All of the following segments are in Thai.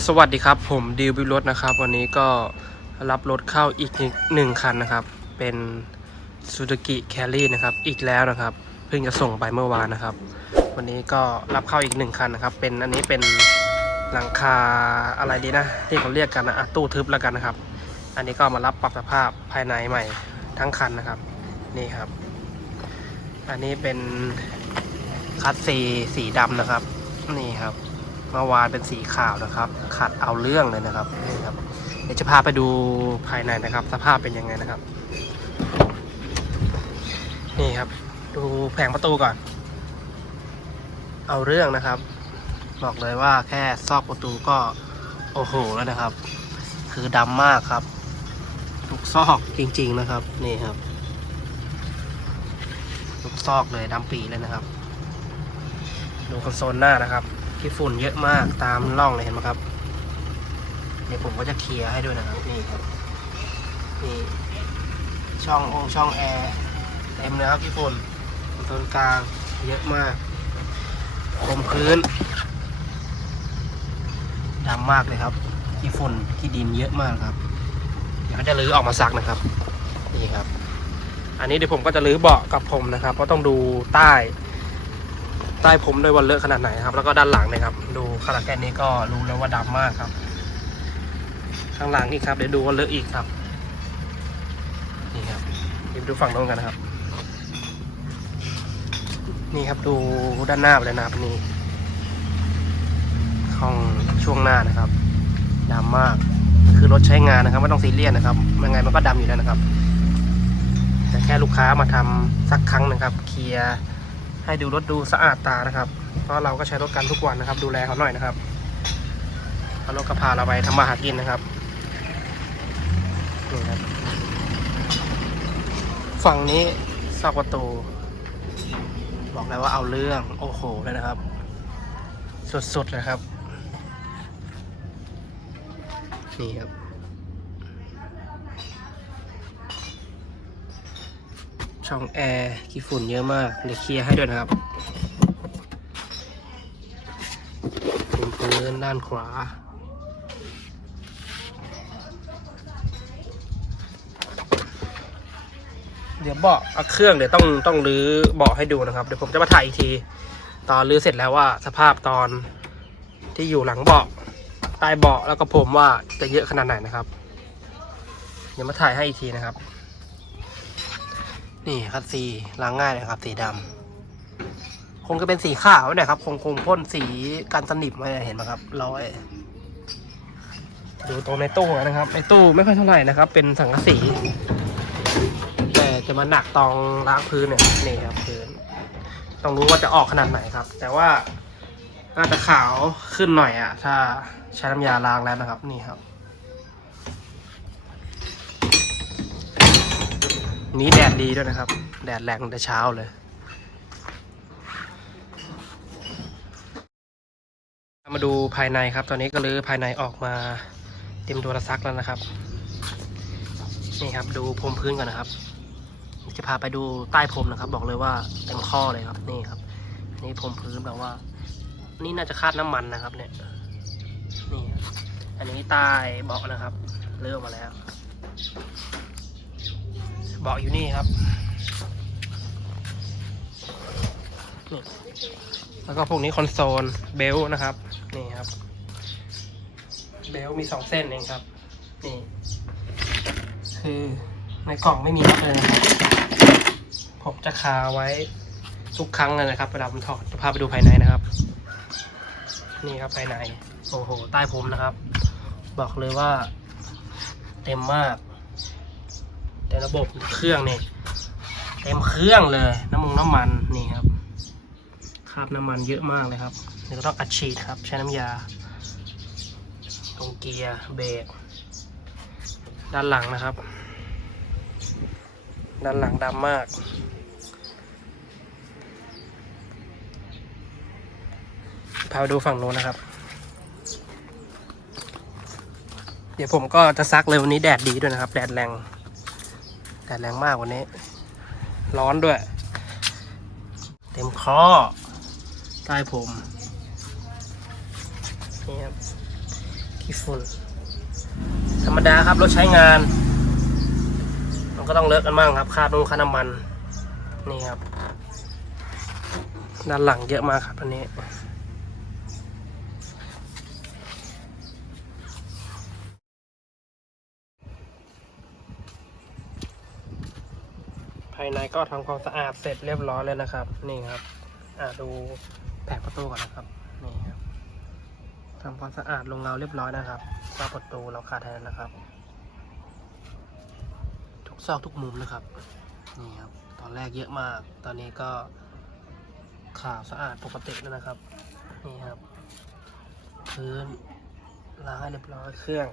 สวัสดีครับ ผมดิวบิวรถนะครับ วันนี้ก็รับรถเข้าอีกหนึ่งคันนะครับ เป็น Suzuki Carry นะครับอีกแล้วนะครับ เพิ่งจะส่งไปเมื่อวานนะครับ วันนี้ก็รับเข้าอีกหนึ่งคันนะครับ เป็นอันนี้เป็นหลังคาอะไรดีนะ ที่เขาเรียกกันนะอะตู้ทึบแล้วกันนะครับ อันนี้ก็มารับปรับสภาพภายในใหม่ทั้งคันนะครับ นี่ครับ อันนี้เป็นคัสซีสีดำนะครับ นี่ครับ เมื่อวานเป็นสีขาวนะครับ ขัดเอาเรื่องเลยนะครับนี่ครับ เดี๋ยวจะพาไปดูภายในนะครับ สภาพเป็นยังไงนะครับ นี่ครับ ดูแผงประตูก่อน เอาเรื่องนะครับ บอกเลยว่าแค่ซอกประตูก็โอ้โหแล้วนะครับ คือดำมากครับทุกซอกจริง ๆนะครับ นี่ครับทุกซอกเลยดำปีเลยนะครับ ดูคอนโซลหน้านะครับ ที่ฝุ่นเยอะมากตามร่องเลยเห็นไหมครับเดี๋ยวผมก็จะเคลียร์ให้ด้วยนะครับนี่ครับนี่ช่ององช่องแอร์เต็มเลยครับที่ฝุ่นตรงกลางเยอะมากพรมพื้นดำมากเลยครับที่ฝุ่นที่ดินเยอะมากครับ เดี๋ยวเขาจะรื้อออกมาซักนะครับ นี่ครับ อันนี้เดี๋ยวผมก็จะรื้อเบาะกับผมนะครับ เพราะต้องดูใต้ ใต้ผมด้วยว่าเลอะขนาดไหนครับ แล้วก็ด้านหลังนะครับ ดูขนาดแค่นี้ก็รู้แล้วว่าดำมากครับ ข้างหลังนี่ครับเดี๋ยวดูว่าเลอะอีกครับนี่ครับเดี๋ยวไปดูฝั่งโน้นกันนะครับ นี่ครับดูด้านหน้าไปเลยนะครับนี่ห้องช่วงหน้านะครับดำมากคือรถใช้งานนะครับไม่ต้องซีเรียสนะครับยังไงมันก็ดำอยู่แล้วนะครับ แต่แค่ลูกค้ามาทำสักครั้งนะครับ เคลียร์ ให้ดูรถดูสะอาดตานะครับ เพราะเราก็ใช้รถกันทุกวันนะครับ ดูแลเขาหน่อยนะครับเอารถกระพาเราไปทำมาหากินนะครับนี่ครับ ฝั่งนี้ซอกประตู บอกเลยว่าเอาเรื่อง โอ้โหเลยนะครับ สุดๆเลยครับ นี่ครับ ช่องแอร์ขี้ฝุ่นเยอะมากเดี๋ยวเคลียร์ให้ด้วยนะครับพื้นด้านขวาเดี๋ยวเบาะเอาเครื่องเดี๋ยวต้องต้องรื้อเบาะให้ดูนะครับ เดี๋ยวผมจะมาถ่ายอีกที ตอนรื้อเสร็จแล้วว่าสภาพตอนที่อยู่หลังเบาะใต้เบาะแล้วก็ผมว่าจะเยอะขนาดไหนนะครับ เดี๋ยวมาถ่ายให้อีกทีนะครับ นี่คัดสีล้างง่ายเลยครับ สีดำคงจะเป็นสีขาวเนี่ยครับ คงคงพ่นสีกันสนิมไว้เห็นไหมครับร้อยดูตรงในตู้นะครับ ในตู้ไม่ค่อยเท่าไหร่นะครับ เป็นสังกะสีแต่จะมาหนักตองล้างพื้นเนี่ยนี่ครับพื้นต้องรู้ว่าจะออกขนาดไหนครับ แต่ว่าน่าจะขาวขึ้นหน่อยอะถ้าใช้น้ำยาล้างแล้วนะครับ นี่ครับ นี้แดดดีด้วยนะครับ แดดแรงแต่เช้าเลยมาดูภายในครับ ตอนนี้ก็รื้อภายในออกมาเต็มตัวละซักแล้วนะครับ นี่ครับดูพรมพื้นก่อนนะครับ จะพาไปดูใต้พรมนะครับ บอกเลยว่าเต็มข้อเลยครับนี่ครับอันนี้พรมพื้นแบบว่า นี่น่าจะคาดน้ำมันนะครับ เนี่ยนี่อันนี้ใต้เบาะนะครับเลื่อออกมาแล้ว เบาะอยู่นี่ครับนี่แล้วก็พวกนี้คอนโซลเบลนะครับ นี่ครับ เบลมีสองเส้นเองครับ นี่ คือในกล่องไม่มีน็อตเลยนะครับ ผมจะคาไว้ทุกครั้งเลยนะครับเวลาผมถอดจะพาไปดูภายในนะครับ นี่ครับภายใน โอ้โห ใต้ผมนะครับ บอกเลยว่า เต็มมาก แต่ระบบเครื่องเนี่ยเต็มเครื่องเลยน้ำมันน้ำมันนี่ครับคราบน้ำมันเยอะมากเลยครับเดี๋ยวต้องอัดฉีดครับ ใช้น้ำยา ตรงเกียร์เบรกด้านหลังนะครับ ด้านหลังดำมาก พาไปดูฝั่งโน้นนะครับ เดี๋ยวผมก็จะซักเลยวันนี้แดดดีด้วยนะครับ แดดแรง แดดแรงมากวันนี้ ร้อนด้วย เต็มข้อใต้ผม นี่ครับขี้ฝุ่น ธรรมดาครับรถใช้งาน มันก็ต้องเลอะกันบ้างครับค่านุ่งค่าน้ำมัน นี่ครับ ด้านหลังเยอะมากครับอันนี้ายในก็ทำความสะอาดเสร็จเรียบร้อยแล้วนะครับ นี่ครับอ่าดูแผงประตูก่อนนะครับนี่ครับทำความสะอาดลงเงาเรียบร้อยนะครับซอกประตูเราขาดแทนนะครับ ทุกซอกทุกมุมนะครับนี่ครับ ตอนแรกเยอะมาก ตอนนี้ก็ขาวสะอาดปกติแล้วนะครับนี่ครับ พื้นล้างให้เรียบร้อยเครื่อง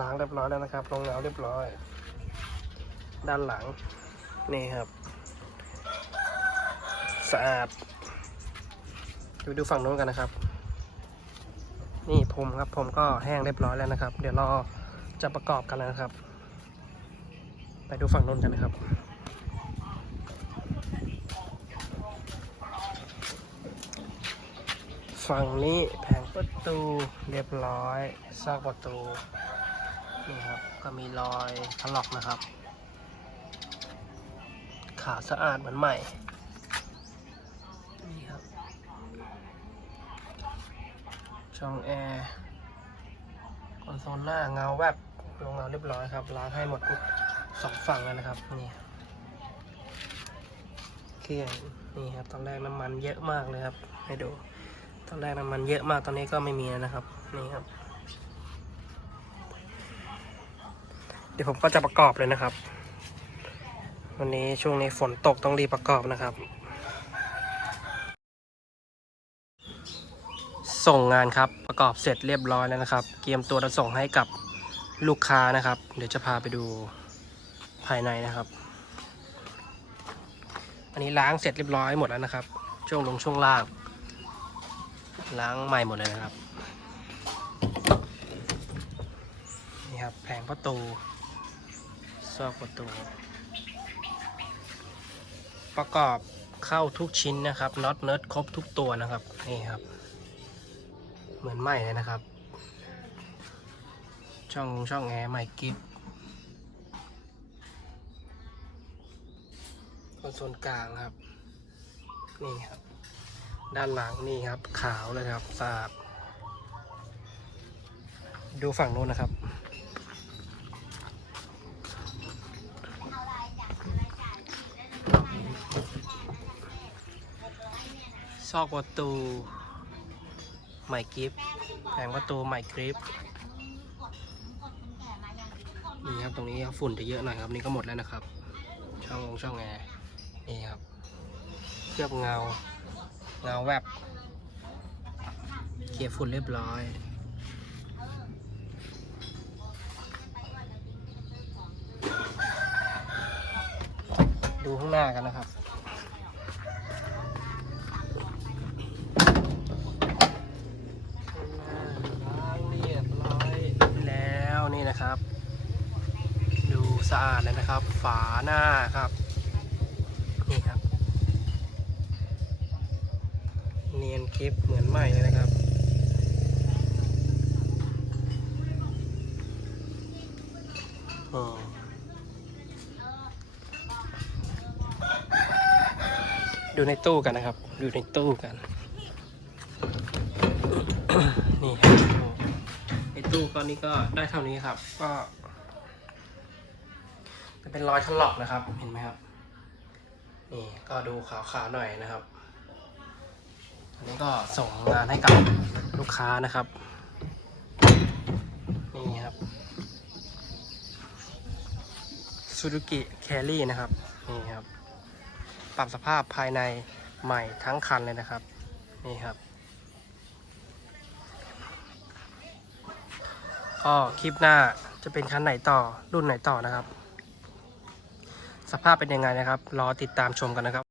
ล้างเรียบร้อยแล้วนะครับลงเงาเรียบร้อย ด้านหลัง นี่ครับ สะอาดดูดูฝั่งโน้นกันนะครับ นี่ผมครับผมก็แห้งเรียบร้อยแล้วนะครับ เดี๋ยวเราจะประกอบกันแล้วนะครับ ไปดูฝั่งโน้นกันนะครับฝั่งนี้แผงประตูเรียบร้อยซอกประตูนี่ครับก็มีรอยถลอกนะครับ ขาวสะอาดเหมือนใหม่นี่ครับ ช่องแอร์คอนโซลหน้าเงาแวบลงเงาเรียบร้อยครับล้างให้หมดทุกสองฝั่งแล้วนะครับนี่เครื่องนี่ครับตอนแรกน้ำมันเยอะมากเลยครับ ให้ดูตอนแรกน้ำมันเยอะมากตอนนี้ก็ไม่มีแล้วนะครับนี่ครับ เดี๋ยวผมก็จะประกอบเลยนะครับ วันนี้ช่วงนี้ฝนตกต้องรีบประกอบนะครับ ส่งงานครับประกอบเสร็จเรียบร้อยแล้วนะครับ เตรียมตัวจะส่งให้กับลูกค้านะครับ เดี๋ยวจะพาไปดูภายในนะครับ อันนี้ล้างเสร็จเรียบร้อยหมดแล้วนะครับ ช่วงลงช่วงล่าง ล้างใหม่หมดเลยนะครับนี่ครับแผงประตูซอกประตู ประกอบเข้าทุกชิ้นนะครับน็อตเนิร์ดครบทุกตัวนะครับนี่ครับ เหมือนใหม่เลยนะครับ ช่องช่องแอร์ใหม่กิฟคอนโซลกลางครับ นี่ครับ ด้านหลังนี่ครับ ขาวเลยครับสะอาดดูฝั่งโน้นนะครับ ซอกประตูใหม่กิฟแผงประตูใหม่กริปนี่ครับตรงนี้ฝุ่นจะเยอะหน่อยครับ นี่ก็หมดแล้วนะครับ ช่องช่องแอร์นี่ครับเคลือบเงา เงาแวบเคลียฝุ่นเรียบร้อยดูข้างหน้ากันนะครับ ล้างเรียบร้อยแล้ว นะครับ ดูสะอาดเลยนะครับ ฝาหน้าครับ นี่ครับ เนียนคลิปเหมือนใหม่เลยนะครับอืมดูในตู้กันนะครับ ดูในตู้กันครับ ในตู้ก้อนนี้ก็ได้เท่านี้ครับ ก็จะเป็นรอยถลอกนะครับ เห็นไหมครับ นี่ก็ดูขาวๆหน่อยนะครับ อันนี้ก็ส่งงานให้กับลูกค้านะครับ นี่ครับซูซูกิแครี่นะครับ นี่ครับ ปรับสภาพภายในใหม่ทั้งคันเลยนะครับ นี่ครับ ก็คลิปหน้าจะเป็นคันไหนต่อรุ่นไหนต่อนะครับ สภาพเป็นยังไงนะครับ รอติดตามชมกันนะครับ